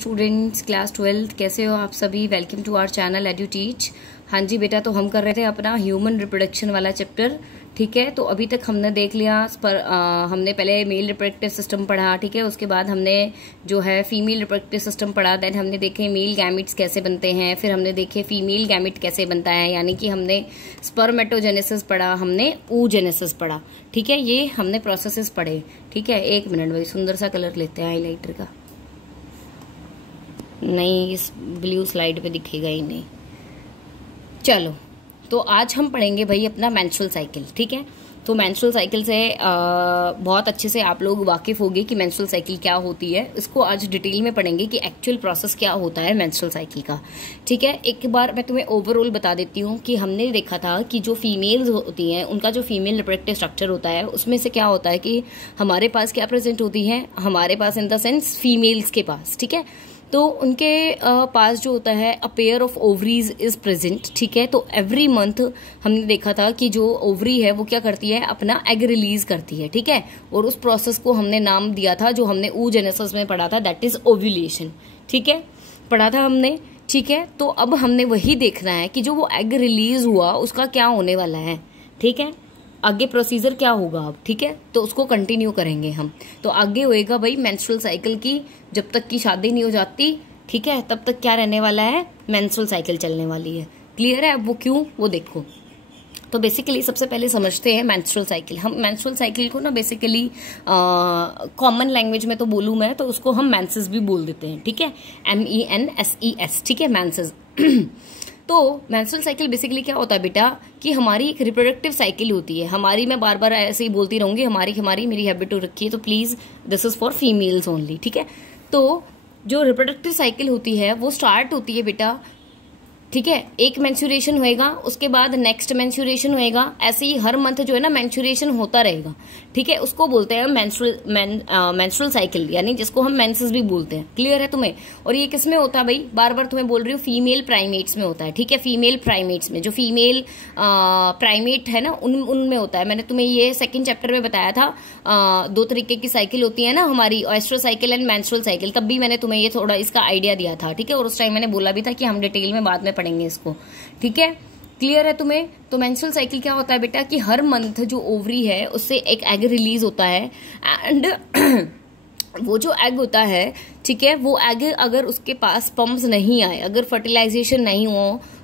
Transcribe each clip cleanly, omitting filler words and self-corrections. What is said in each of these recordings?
Students class 12 कैसे हो आप सभी। Welcome to our channel Edu Teach. हाँ जी बेटा, तो हम कर रहे थे अपना ह्यूमन रिप्रोडक्शन वाला चैप्टर। ठीक है, तो अभी तक हमने देख लिया पर हमने पहले मेल रिप्रोडक्टिव सिस्टम पढ़ा। ठीक है, उसके बाद हमने जो है फीमेल रिप्रोडक्टिव सिस्टम पढ़ा। देन हमने देखे मेल गैमिट्स कैसे बनते हैं, फिर हमने देखे फीमेल गैमिट कैसे बनता है, यानी कि हमने स्पर्मेटोजेनेसिस पढ़ा, हमने oogenesis पढ़ा। ठीक है, ये हमने प्रोसेसेस पढ़े। ठीक है, एक मिनट भाई, सुंदर सा कलर लेते हैं हाईलाइटर का। नहीं, इस ब्लू स्लाइड पे दिखेगा ही नहीं। चलो, तो आज हम पढ़ेंगे भाई अपना मेंस्ट्रुअल साइकिल। ठीक है, तो मेंस्ट्रुअल साइकिल से बहुत अच्छे से आप लोग वाकिफ होंगे कि मेंस्ट्रुअल साइकिल क्या होती है। इसको आज डिटेल में पढ़ेंगे कि एक्चुअल प्रोसेस क्या होता है मेंस्ट्रुअल साइकिल का। ठीक है, एक बार मैं तुम्हें ओवरऑल बता देती हूँ कि हमने देखा था कि जो फीमेल्स होती हैं उनका जो फीमेल रिप्रोडक्टिव स्ट्रक्चर होता है उसमें से क्या होता है कि हमारे पास क्या प्रेजेंट होती है, हमारे पास इन द सेंस फीमेल्स के पास। ठीक है, तो उनके पास जो होता है a pair of ovaries is present. ठीक है, तो एवरी मंथ हमने देखा था कि जो ओवरी है वो क्या करती है, अपना एग रिलीज करती है। ठीक है, और उस प्रोसेस को हमने नाम दिया था जो हमने oogenesis में पढ़ा था, दैट इज ओव्यूलेशन। ठीक है, पढ़ा था हमने। ठीक है, तो अब हमने वही देखना है कि जो वो एग रिलीज हुआ उसका क्या होने वाला है। ठीक है, आगे प्रोसीजर क्या होगा अब। ठीक है, तो उसको कंटिन्यू करेंगे हम। तो आगे होएगा भाई मेंस्ट्रुअल साइकिल की, जब तक की शादी नहीं हो जाती। ठीक है, तब तक क्या रहने वाला है, मेंस्ट्रुअल साइकिल चलने वाली है। क्लियर है? अब वो क्यों, वो देखो। तो बेसिकली सबसे पहले समझते हैं मेंस्ट्रुअल साइकिल। हम मेंस्ट्रुअल साइकिल को ना बेसिकली कॉमन लैंग्वेज में तो बोलूं मैं तो उसको हम मेंसेस भी बोल देते हैं। ठीक है, MENSES। ठीक है, मेंसेस। तो मेंस्ट्रुअल साइकिल बेसिकली क्या होता है बेटा कि हमारी एक रिप्रोडक्टिव साइकिल होती है। हमारी, मैं बार बार ऐसे ही बोलती रहूंगी, हमारी मेरी हैबिट हो रखी है, तो please this is for females only. ठीक है, तो जो रिप्रोडक्टिव साइकिल होती है वो स्टार्ट होती है बेटा, ठीक है, एक मेंस्ट्रुएशन होएगा, उसके बाद नेक्स्ट मेंस्ट्रुएशन होएगा, ऐसे ही हर मंथ जो है ना मेंस्ट्रुएशन होता रहेगा। ठीक है, उसको बोलते हैं मेंस्ट्रुअल साइकिल, यानी जिसको हम मेंसेस भी बोलते हैं। क्लियर है तुम्हें? और ये किसमें होता है भाई, बार बार तुम्हें बोल रही हूँ, फीमेल प्राइमेट्स में होता है। ठीक है, फीमेल प्राइमेट्स में, जो फीमेल प्राइमेट है ना उनमें होता है। मैंने तुम्हें ये सेकेंड चैप्टर में बताया था, दो तरीके की साइकिल होती है ना हमारी, ओएस्ट्रो साइकिल एंड मेंस्ट्रुअल साइकिल। तब भी मैंने तुम्हें ये थोड़ा इसका आइडिया दिया था। ठीक है, और उस टाइम मैंने बोला भी था कि हम डिटेल में बाद में पढ़ेंगे इसको। ठीक है, क्लियर है तुम्हें? तो मेंस्ट्रुअल साइकिल क्या होता है बेटा कि हर मंथ जो ओवरी है उससे एक एग रिलीज होता है एंड वो जो एग होता है, ठीक है, वो एग अगर उसके पास स्पर्म्स नहीं आए, अगर फर्टिलाइजेशन नहीं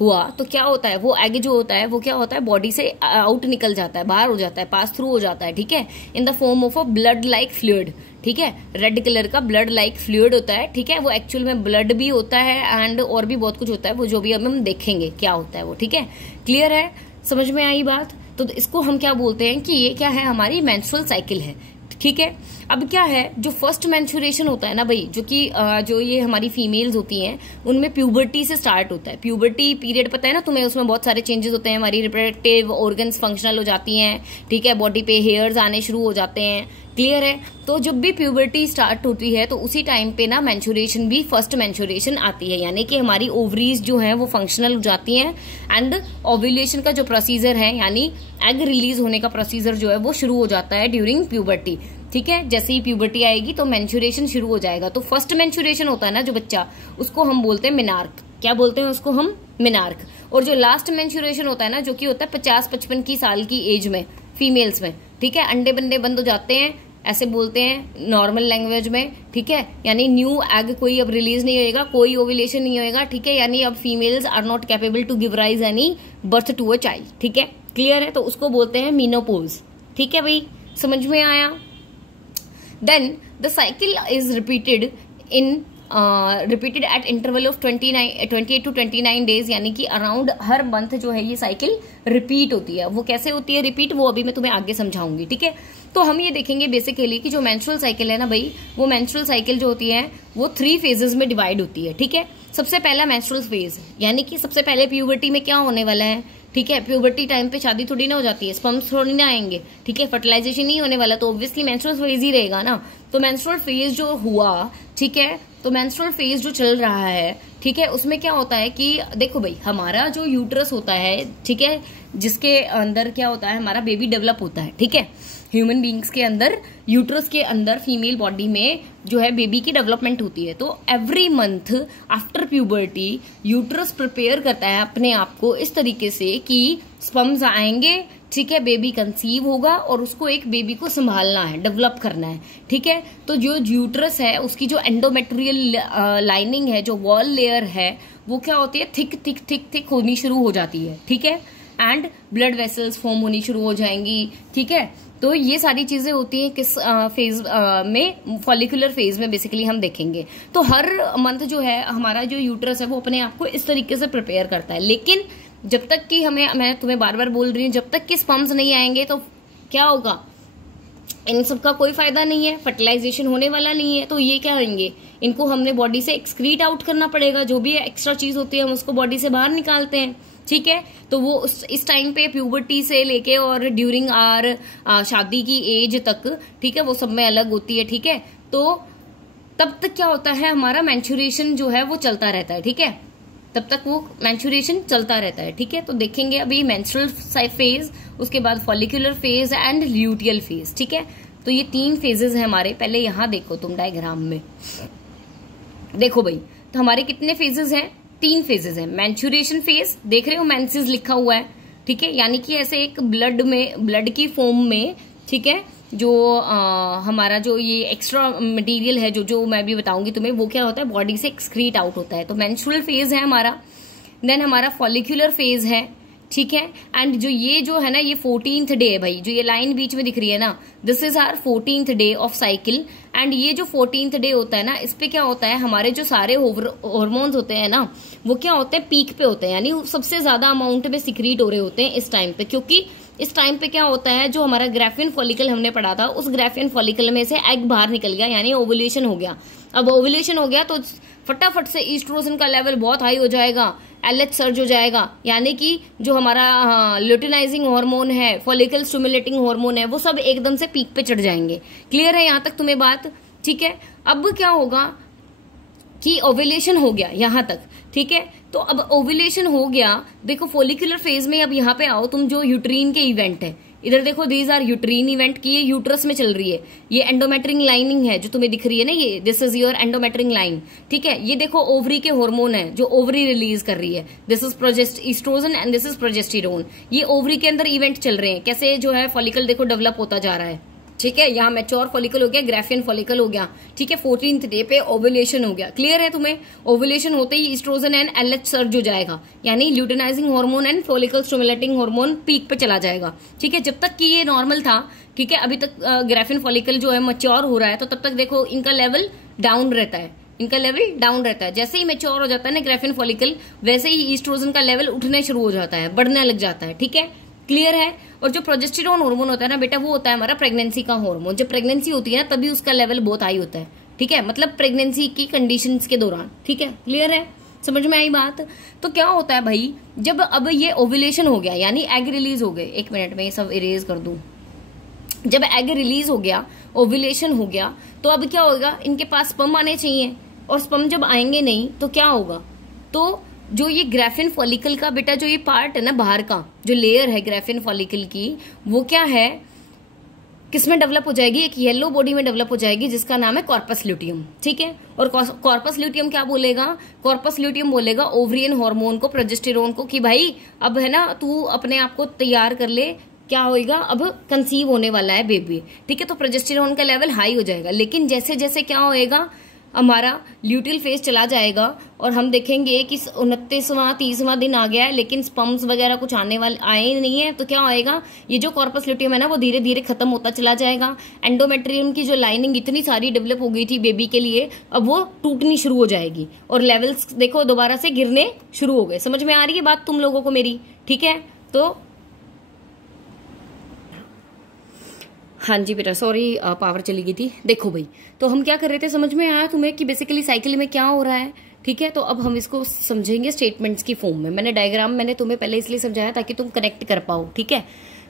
हुआ तो क्या होता है, वो एग जो होता है वो क्या होता है, बॉडी से आउट निकल जाता है, बाहर हो जाता है, पास थ्रू हो जाता है। ठीक है, in the form of a blood like fluid. ठीक है, रेड कलर का ब्लड लाइक फ्लूइड होता है। ठीक है, वो एक्चुअल में ब्लड भी होता है एंड और भी बहुत कुछ होता है, वो जो भी हम देखेंगे क्या होता है वो। ठीक है, क्लियर है? समझ में आई बात? तो इसको हम क्या बोलते हैं कि ये क्या है, हमारी मेंस्ट्रुअल साइकिल है। ठीक है, अब क्या है, जो फर्स्ट मेंस्ट्रुएशन होता है ना भाई, जो कि जो ये हमारी फीमेल्स होती हैं उनमें प्यूबर्टी से स्टार्ट होता है। प्यूबर्टी पीरियड पता है ना तुम्हें, उसमें बहुत सारे चेंजेस होते हैं, हमारी रिप्रोडक्टिव ऑर्गन्स फंक्शनल हो जाती हैं। ठीक है, बॉडी पे हेयर्स आने शुरू हो जाते हैं। क्लियर है? तो जब भी प्यूबर्टी स्टार्ट होती है तो उसी टाइम पे ना मेंस्ट्रुएशन भी, फर्स्ट मेंस्ट्रुएशन आती है, यानी कि हमारी ओवरीज जो हैं वो फंक्शनल हो जाती हैं एंड ओव्यूलेशन का जो प्रोसीजर है, यानी एग रिलीज होने का प्रोसीजर जो है वो शुरू हो जाता है ड्यूरिंग प्यूबर्टी। ठीक है, जैसे ही प्यूबर्टी आएगी तो मेंस्ट्रुएशन शुरू हो जाएगा। तो फर्स्ट मेंस्ट्रुएशन होता है ना जो बच्चा, उसको हम बोलते हैं मेनार्क। क्या बोलते हैं उसको हम? मेनार्क। और जो लास्ट मेंस्ट्रुएशन होता है ना, जो कि होता है 50-55 की साल की एज में फीमेल्स में। ठीक है, अंडे बंडे बंद हो जाते हैं, ऐसे बोलते हैं नॉर्मल लैंग्वेज में। ठीक है, यानी न्यू एग कोई अब रिलीज नहीं होएगा, कोई ओव्यूलेशन नहीं होएगा। ठीक है, यानी अब females are not capable to give rise any birth to a child. ठीक है, क्लियर है? तो उसको बोलते हैं मीनोपोज। ठीक है भाई, समझ में आया? Then the cycle is repeated at interval of 28 to 29 days, यानी कि अराउंड हर मंथ जो है ये साइकिल रिपीट होती है। वो कैसे होती है रिपीट, वो अभी मैं तुम्हें आगे समझाऊंगी। ठीक है, तो हम ये देखेंगे बेसिकली कि जो मेंस्ट्रुअल साइकिल है ना भाई, वो मेंस्ट्रुअल साइकिल जो होती है वो 3 फेजेस में डिवाइड होती है। ठीक है, सबसे पहला मेंस्ट्रुअल फेज, यानी कि सबसे पहले प्यूबर्टी में क्या होने वाला है। ठीक है, प्यूबर्टी टाइम पे शादी थोड़ी ना हो जाती है, स्पर्म्स थोड़ी ना आएंगे। ठीक है, फर्टिलाइजेशन नहीं होने वाला, तो ऑब्वियसली मेंस्ट्रुअल फेज ही रहेगा ना। तो मेंस्ट्रुअल फेज जो हुआ, ठीक है, तो मेंस्ट्रुअल फेज जो चल रहा है, ठीक है, उसमें क्या होता है कि देखो भाई, हमारा जो यूट्रस होता है, ठीक है, जिसके अंदर क्या होता है, हमारा बेबी डेवलप होता है। ठीक है, ह्यूमन बींग्स के अंदर, यूट्रस के अंदर फीमेल बॉडी में जो है बेबी की डेवलपमेंट होती है। तो every month after puberty uterus prepare करता है अपने आप को इस तरीके से कि स्पर्म्स आएंगे, ठीक है, बेबी कंसीव होगा और उसको एक बेबी को संभालना है, डेवलप करना है, ठीक है। तो जो यूट्रस है उसकी जो एंडोमेट्रियल लाइनिंग है, जो वॉल लेयर है, वो क्या होती है, थिक थिक थिक थिक होनी शुरू हो जाती है, ठीक है, एंड ब्लड वेसल्स फॉर्म होनी शुरू हो जाएंगी, ठीक है। तो ये सारी चीजें होती हैं किस फेज में, फॉलिकुलर फेज में बेसिकली हम देखेंगे। तो हर मंथ जो है हमारा जो यूट्रस है वो अपने आप को इस तरीके से प्रिपेयर करता है। लेकिन जब तक कि मैं तुम्हें बार बार बोल रही हूँ, जब तक कि स्पर्म्स नहीं आएंगे तो क्या होगा, इन सब का कोई फायदा नहीं है, फर्टिलाइजेशन होने वाला नहीं है। तो ये क्या करेंगे, इनको हमने बॉडी से एक्सक्रीट आउट करना पड़ेगा, जो भी एक्स्ट्रा चीज होती है हम उसको बॉडी से बाहर निकालते हैं, ठीक है। तो वो इस टाइम पे प्यूबर्टी से लेके और ड्यूरिंग आर शादी की एज तक, ठीक है, वो सब में अलग होती है, ठीक है। तो तब तक क्या होता है, हमारा मेंस्ट्रुएशन जो है वो चलता रहता है, ठीक है, तब तक वो मेंस्ट्रुएशन चलता रहता है, ठीक है। तो देखेंगे अभी मेंस्ट्रुअल फेज, उसके बाद follicular phase and luteal phase, ठीक है। तो ये 3 फेजेस हैं हमारे। पहले यहां देखो तुम डायग्राम में, देखो भाई, तो हमारे कितने फेजेस हैं, 3 फेजेस हैं। मेंस्ट्रुएशन फेज देख रहे हो, मेंसेस लिखा हुआ है, ठीक है, यानी कि ऐसे एक ब्लड की फॉर्म में, ठीक है, जो हमारा जो ये एक्स्ट्रा मटेरियल है, जो मैं भी बताऊंगी तुम्हें, वो क्या होता है, बॉडी से एक्सक्रीट आउट होता है। तो मेंस्ट्रुअल फेज है हमारा। देन हमारा फॉलिकुलर फेज है, ठीक है, एंड जो ये जो है ना, ये 14th डे है भाई, जो ये लाइन बीच में दिख रही है ना, this is our 14th day of cycle. And ये जो 14th डे होता है ना, इस पे क्या होता है, हमारे जो सारे हार्मोन्स होते हैं ना, वो क्या होते हैं, पीक पे होते हैं, यानी सबसे ज्यादा अमाउंट में सिक्रीट हो रहे होते हैं इस टाइम पे। क्योंकि इस टाइम पे क्या होता है, जो हमारा ग्राफियन फॉलिकल हमने पढ़ा था, उस ग्राफियन फॉलिकल में से एग बाहर निकल गया, यानी ओवुलेशन हो गया। अब ओवुलेशन हो गया तो फटाफट से ईस्ट्रोजन का लेवल बहुत हाई हो जाएगा, एलएच सर्ज हो जाएगा, यानी कि जो हमारा ल्यूटिनाइजिंग हार्मोन है, फॉलिकल स्टिमुलेटिंग हार्मोन है, वो सब एकदम से पीक पे चढ़ जाएंगे। क्लियर है यहां तक तुम्हें बात, ठीक है। अब क्या होगा कि ओव्यूलेशन हो गया यहां तक, ठीक है। तो अब ओव्यूलेशन हो गया, देखो फॉलिकुलर फेज में, अब यहाँ पे आओ तुम, जो यूट्रीन के इवेंट है, इधर देखो, दीज आर यूट्रीन इवेंट की, ये यूट्रस में चल रही है, ये एंडोमेट्रिंग लाइनिंग है जो तुम्हें दिख रही है ना, ये दिस इज योर एंडोमेट्रिंग लाइन, ठीक है। ये देखो ओवरी के हार्मोन है जो ओवरी रिलीज कर रही है, this is oestrogen and this is progesterone. ये ओवरी के अंदर इवेंट चल रहे हैं, कैसे जो है फॉलिकल देखो डेवलप होता जा रहा है, ठीक है। यहाँ मैच्योर फॉलिकल हो गया, ग्राफियन फॉलिकल हो गया, ठीक है। 14th डे पे ओव्यूलेशन हो गया। क्लियर है तुम्हें, ओव्यूलेशन होते ही ईस्ट्रोजन एंड एलएच सर्ज हो जाएगा, यानी luteinizing hormone and follicle stimulating hormone peak पे चला जाएगा, ठीक है। जब तक कि ये नॉर्मल था, ठीक है, अभी तक ग्राफियन फॉलिकल जो है मैच्योर हो रहा है, तो तब तक देखो इनका लेवल डाउन रहता है, इनका लेवल डाउन रहता है। जैसे ही मैच्योर हो जाता है ना ग्राफियन फॉलिकल, वैसे ही ईस्ट्रोजन का लेवल उठने शुरू हो जाता है, बढ़ने लग जाता है, ठीक है। क्लियर है। और जो प्रोजेस्टेरोन हार्मोन होता है ना बेटा, वो होता है हमारा प्रेगनेंसी का हार्मोन। जब प्रेगनेंसी होती है ना, तभी उसका लेवल बहुत हाई होता है, ठीक है, मतलब प्रेगनेंसी की कंडीशंस के दौरान, ठीक है। क्लियर है, समझ में आई बात। तो क्या होता है भाई, जब अब ये ओव्यूलेशन हो गया, यानी एग रिलीज हो गए, 1 मिनट में ये सब इरेज कर दूं, जब एग रिलीज हो गया, ओव्यूलेशन हो गया, तो अब क्या होगा, इनके पास स्पर्म आने चाहिए, और स्पर्म जब आएंगे नहीं तो क्या होगा, तो जो ये ग्राफियन फॉलिकल का बेटा जो ये पार्ट है ना, बाहर का जो लेयर है ग्राफियन फॉलिकल की, वो क्या है, किसमें डेवलप हो जाएगी, एक येलो बॉडी में डेवलप हो जाएगी जिसका नाम है कॉर्पस ल्यूटियम, ठीक है। और कॉर्पस ल्यूटियम क्या बोलेगा, कॉर्पस ल्यूटियम बोलेगा ओवरियन हार्मोन को, प्रोजेस्टेरोन को, कि भाई अब है ना, तू अपने आप को तैयार कर ले, क्या होएगा, अब कंसीव होने वाला है बेबी, ठीक है। तो प्रोजेस्टेरोन का लेवल हाई हो जाएगा। लेकिन जैसे जैसे क्या होएगा, हमारा ल्यूटियल फेज चला जाएगा और हम देखेंगे कि 29वां 30वां दिन आ गया है, लेकिन स्पर्म्स वगैरह कुछ आए नहीं है, तो क्या होएगा, ये जो कॉर्पस ल्यूटियम है ना, वो धीरे धीरे खत्म होता चला जाएगा। एंडोमेट्रियम की जो लाइनिंग इतनी सारी डेवलप हो गई थी बेबी के लिए, अब वो टूटनी शुरू हो जाएगी और लेवल्स देखो दोबारा से गिरने शुरू हो गए। समझ में आ रही है बात तुम लोगों को मेरी, ठीक है। तो हाँ जी बेटा, सॉरी पावर चली गई थी। देखो भाई, तो हम क्या कर रहे थे, समझ में आया तुम्हें कि बेसिकली साइकिल में क्या हो रहा है, ठीक है। तो अब हम इसको समझेंगे स्टेटमेंट्स की फॉर्म में। मैंने डायग्राम मैंने तुम्हें पहले इसलिए समझाया ताकि तुम कनेक्ट कर पाओ, ठीक है।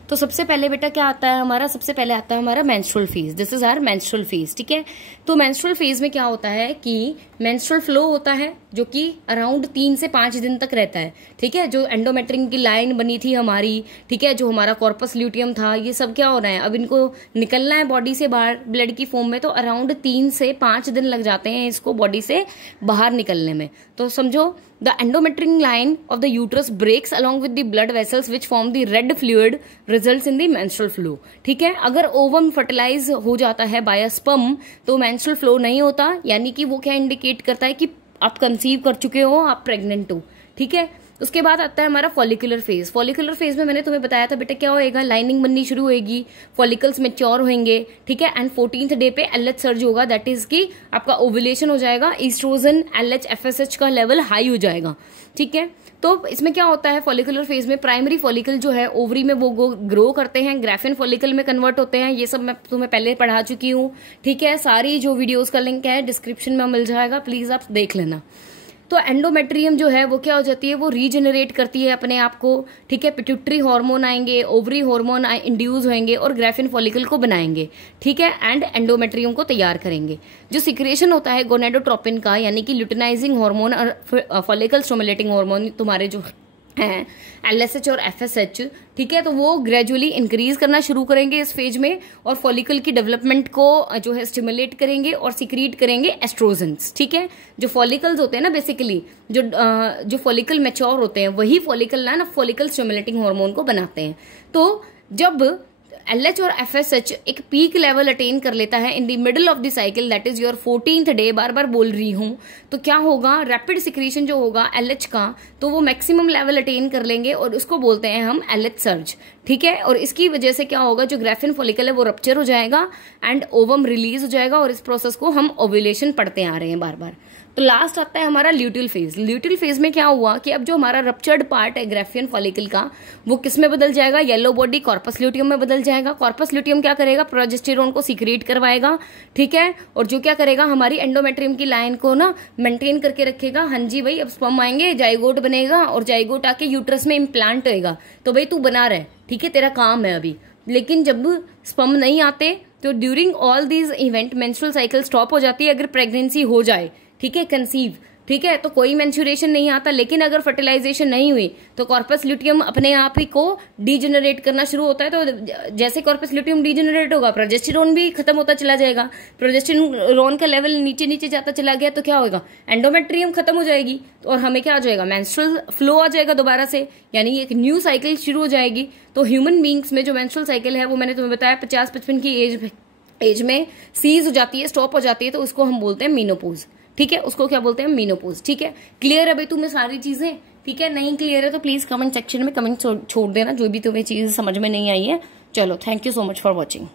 तो सबसे पहले बेटा क्या आता है हमारा, सबसे पहले आता है हमारा menstrual phase, this is our menstrual phase, ठीक है। तो मेंस्ट्रुअल फेज में क्या होता है कि मेंस्ट्रुअल फ्लो होता है, जो कि अराउंड 3 से 5 दिन तक रहता है, ठीक है। जो एंडोमेट्रियम की लाइन बनी थी हमारी, ठीक है, जो हमारा कॉर्पस ल्यूटियम था, ये सब क्या हो रहा है, अब इनको निकलना है बॉडी से बाहर ब्लड की फॉर्म में, तो अराउंड 3 से 5 दिन लग जाते हैं इसको बॉडी से बाहर निकलने में। तो समझो, the endometrium line of the uterus breaks along with the blood vessels which form the red fluid results in the menstrual flow, ठीक है। अगर ओवम फर्टिलाइज हो जाता है बाय अ स्पर्म तो मेंस्ट्रुअल फ्लो नहीं होता, यानी कि वो क्या इंडिकेट करता है कि आप कंसीव कर चुके हो, आप प्रेग्नेंट हो, ठीक है। उसके बाद आता है हमारा फॉलिकुलर फेज। फॉलिकुलर फेज में मैंने तुम्हें बताया था बेटा क्या होएगा, लाइनिंग बननी शुरू होएगी, फॉलिकल्स मैच्योर होंगे, ठीक है। एंड 14th डे पे एलएच सर्ज होगा, दैट इज कि आपका ओवुलेशन हो जाएगा, ईस्ट्रोजन एलएच एफएसएच का लेवल हाई हो जाएगा, ठीक है। तो इसमें क्या होता है फॉलिकुलर फेज में, प्राइमरी फॉलिकल जो है ओवरी में वो ग्रो करते हैं, ग्राफिन फॉलिकल में कन्वर्ट होते हैं। ये सब मैं तुम्हें पहले पढ़ा चुकी हूँ, ठीक है। सारी जो वीडियोस का लिंक है डिस्क्रिप्शन में मिल जाएगा, प्लीज आप देख लेना। तो एंडोमेट्रियम जो है वो क्या हो जाती है, वो रीजनरेट करती है अपने आप को, ठीक है। पिट्यूटरी हार्मोन आएंगे, ओवरी हार्मोन इंड्यूस होंगे और ग्राफिन फॉलिकल को बनाएंगे, ठीक है, एंड एंडोमेट्रियम को तैयार करेंगे। जो सिक्रेशन होता है गोनेडोट्रोपिन का, यानी कि ल्यूटिनाइजिंग हार्मोन और फॉलिकल स्टिमुलेटिंग हार्मोन तुम्हारे जो हैं एलएसएच और एफएसएच, ठीक है, तो वो ग्रेजुअली इंक्रीज करना शुरू करेंगे इस फेज में और फॉलिकल की डेवलपमेंट को जो है स्टिमुलेट करेंगे और सिक्रीट करेंगे एस्ट्रोजेंस, ठीक है। जो फॉलिकल्स होते हैं ना बेसिकली, जो फॉलिकल मैच्योर होते हैं वही फॉलिकल ना फॉलिकल स्टिमुलेटिंग हार्मोन को बनाते हैं। तो जब एलएच और एफएसएच एक पीक लेवल अटेन कर लेता है in the middle of the cycle, that is your 14th day, बार बार बोल रही हूं, तो क्या होगा, रैपिड सिक्रीशन जो होगा एलएच का, तो वो मैक्सिमम लेवल अटेन कर लेंगे और उसको बोलते हैं हम एलएच सर्ज, ठीक है। और इसकी वजह से क्या होगा, जो ग्राफिन फॉलिकल है वो रप्चर हो जाएगा एंड ओवम रिलीज हो जाएगा और इस प्रोसेस को हम ओव्यूलेशन पढ़ते आ रहे हैं बार बार। तो लास्ट आता है हमारा ल्यूटिल फेज। ल्यूटिल फेज में क्या हुआ कि अब जो हमारा रप्चर्ड पार्ट है ग्राफियन फॉलिकल का, वो किस में बदल जाएगा, येलो बॉडी कॉर्पस ल्यूटियम में बदल जाएगा। कॉर्पस ल्यूटियम क्या करेगा, प्रोजेस्टेरोन को सीक्रेट करवाएगा, ठीक है, और जो क्या करेगा, हमारी एंडोमेट्रियम की लाइन को ना मेंटेन करके रखेगा। हाँ जी भाई, अब स्पर्म आएंगे, जाइगोट बनेगा और जाइगोट आके यूट्रस में इम्प्लांट होएगा, तो भाई तू बना रहे, ठीक है, तेरा काम है अभी। लेकिन जब स्पर्म नहीं आते तो during all these event menstrual cycle stop हो जाती है। अगर प्रेगनेंसी हो जाए, ठीक है, कंसीव, ठीक है, तो कोई मेंस्ट्रुएशन नहीं आता। लेकिन अगर फर्टिलाइजेशन नहीं हुई तो कॉर्पस ल्यूटियम अपने आप ही को डीजेनरेट करना शुरू होता है। तो जैसे कॉर्पस ल्यूटियम डीजेनरेट होगा, प्रोजेस्टेरोन भी खत्म होता चला जाएगा। प्रोजेस्टेरोन का लेवल नीचे नीचे जाता चला गया तो क्या होगा, एंडोमेट्रियम खत्म हो जाएगी और हमें क्या आ जाएगा, मेंस्ट्रुअल फ्लो आ जाएगा दोबारा से, यानी एक न्यू साइकिल शुरू हो जाएगी। तो ह्यूमन बींग्स में जो मेंस्ट्रुअल साइकिल है वो मैंने तुम्हें बताया 50-55 की एज में सीज हो जाती है, स्टॉप हो जाती है, तो उसको हम बोलते हैं मीनोपोज, ठीक है। उसको क्या बोलते हैं, मीनोपोज, ठीक है। क्लियर है भाई तुम्हें सारी चीजें, ठीक है। नहीं क्लियर है तो प्लीज कमेंट सेक्शन में कमेंट छोड़ देना, जो भी तुम्हें चीज समझ में नहीं आई है। चलो, thank you so much for watching.